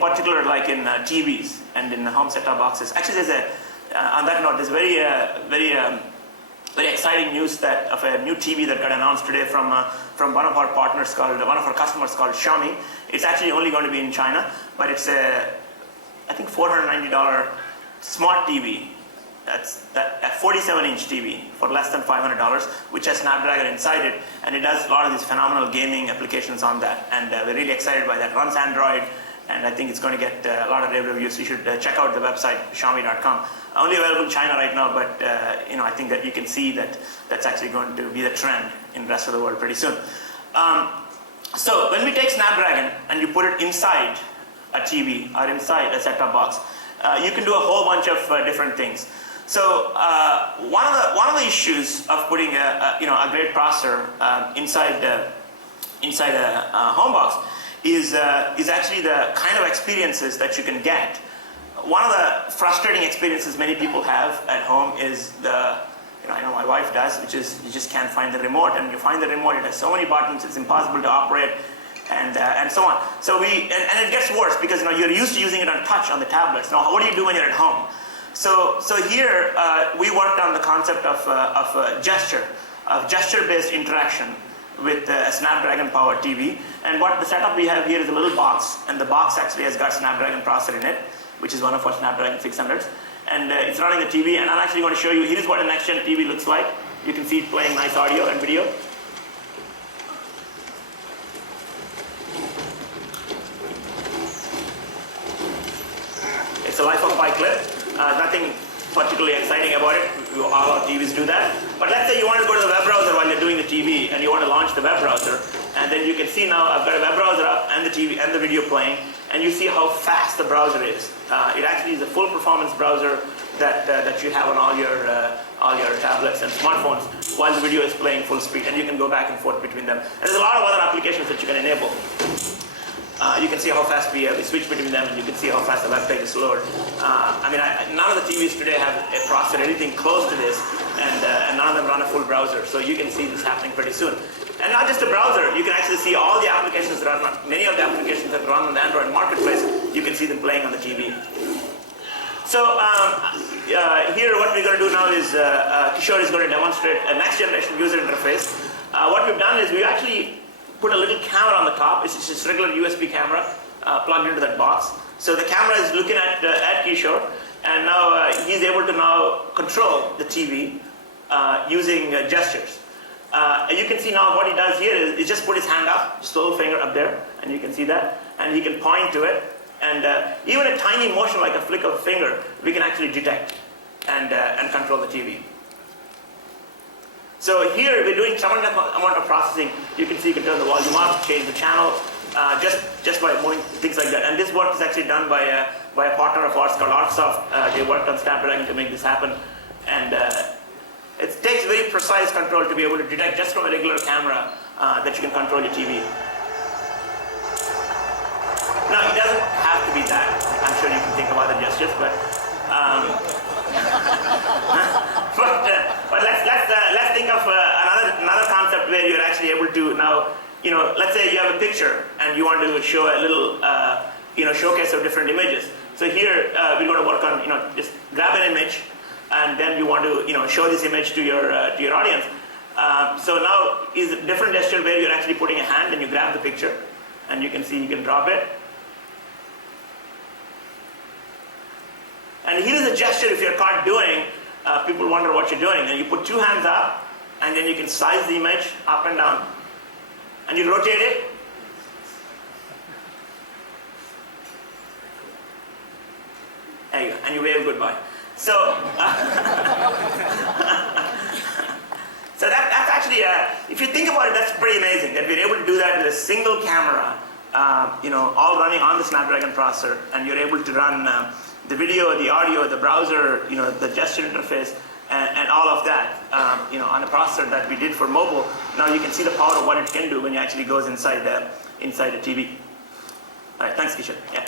particular like in TVs and in home set-top boxes. Actually, there's on that note, there's very exciting news that of a new TV that got announced today from one of our partners one of our customers called Xiaomi. It's actually only going to be in China, but it's I think $490 smart TV. That's a 47-inch TV for less than $500, which has Snapdragon inside it, and it does a lot of these phenomenal gaming applications on that. And we're really excited by that. It runs Android, and I think it's going to get a lot of rave reviews. You should check out the website Xiaomi.com. Only available in China right now, but I think that you can see that that's actually going to be the trend in the rest of the world pretty soon. So when we take Snapdragon and you put it inside a TV or inside a set-top box, you can do a whole bunch of different things. So one of the issues of putting a great processor inside a home box is actually the kind of experiences that you can get. One of the frustrating experiences many people have at home is I know my wife does, which is you just can't find the remote, and you find the remote, it has so many buttons, it's impossible to operate, and so on. So and it gets worse because you're used to using it on touch on the tablets. Now, what do you do when you're at home? So here we worked on the concept of gesture-based interaction with a Snapdragon-powered TV. And what the setup we have here is a little box, and the box actually has got Snapdragon processor in it, which is one of our Snapdragon 600s. And it's running the TV, and I'm actually going to show you, here's what a next-gen TV looks like. You can see it playing nice audio and video. It's a Life of Pi clip. Nothing particularly exciting about it. All our TVs do that. But let's say you want to go to the web browser while you're doing the TV, and you want to launch the web browser, and then you can see now I've got a web browser up and the TV and the video playing, and you see how fast the browser is. It actually is a full performance browser that you have on all your tablets and smartphones while the video is playing full speed, and you can go back and forth between them. And there's a lot of other applications that you can enable. You can see how fast we switch between them, and you can see how fast the web page is load. None of the TVs today have a processor anything close to this, and none of them run a full browser. So you can see this happening pretty soon. And not just a browser, you can actually see all the applications that run, many of the applications that run on the Android marketplace, you can see them playing on the TV. So here what we're going to do now is Kishore is going to demonstrate a next generation user interface. What we've done is we actually put a little camera on the top. It's just a regular USB camera plugged into that box. So the camera is looking at Kishore, and now he's able to now control the TV using gestures. You can see now what he does here is he just put his hand up, just a little finger up there, and you can see that, and he can point to it, and even a tiny motion like a flick of a finger, we can actually detect and control the TV. So here we're doing some amount of processing. You can see you can turn the volume up, change the channel, just by moving things like that. And this work is actually done by a partner of ours called Arcsoft. They worked on Snapdragon to make this happen, and it takes very precise control to be able to detect just from a regular camera that you can control your TV. Now it doesn't have to be that. I'm sure you can think of other gestures, but let's think of another concept where you're actually able to now, let's say you have a picture and you want to show a little, showcase of different images. So here we're going to work on, just grab an image, and then you want to, show this image to your audience. So now is a different gesture where you're actually putting a hand and you grab the picture, and you can see you can drop it. And here is a gesture if you're caught doing, people wonder what you're doing. And you put two hands up, and then you can size the image up and down. And you rotate it. There you go, and you wave goodbye. So, so that's actually, if you think about it, that's pretty amazing that we're able to do that with a single camera, all running on the Snapdragon processor, and you're able to run the video, the audio, the browser, the gesture interface, and all of that, on a processor that we did for mobile. Now you can see the power of what it can do when it actually goes inside a TV. All right, thanks, Kishore. Yeah.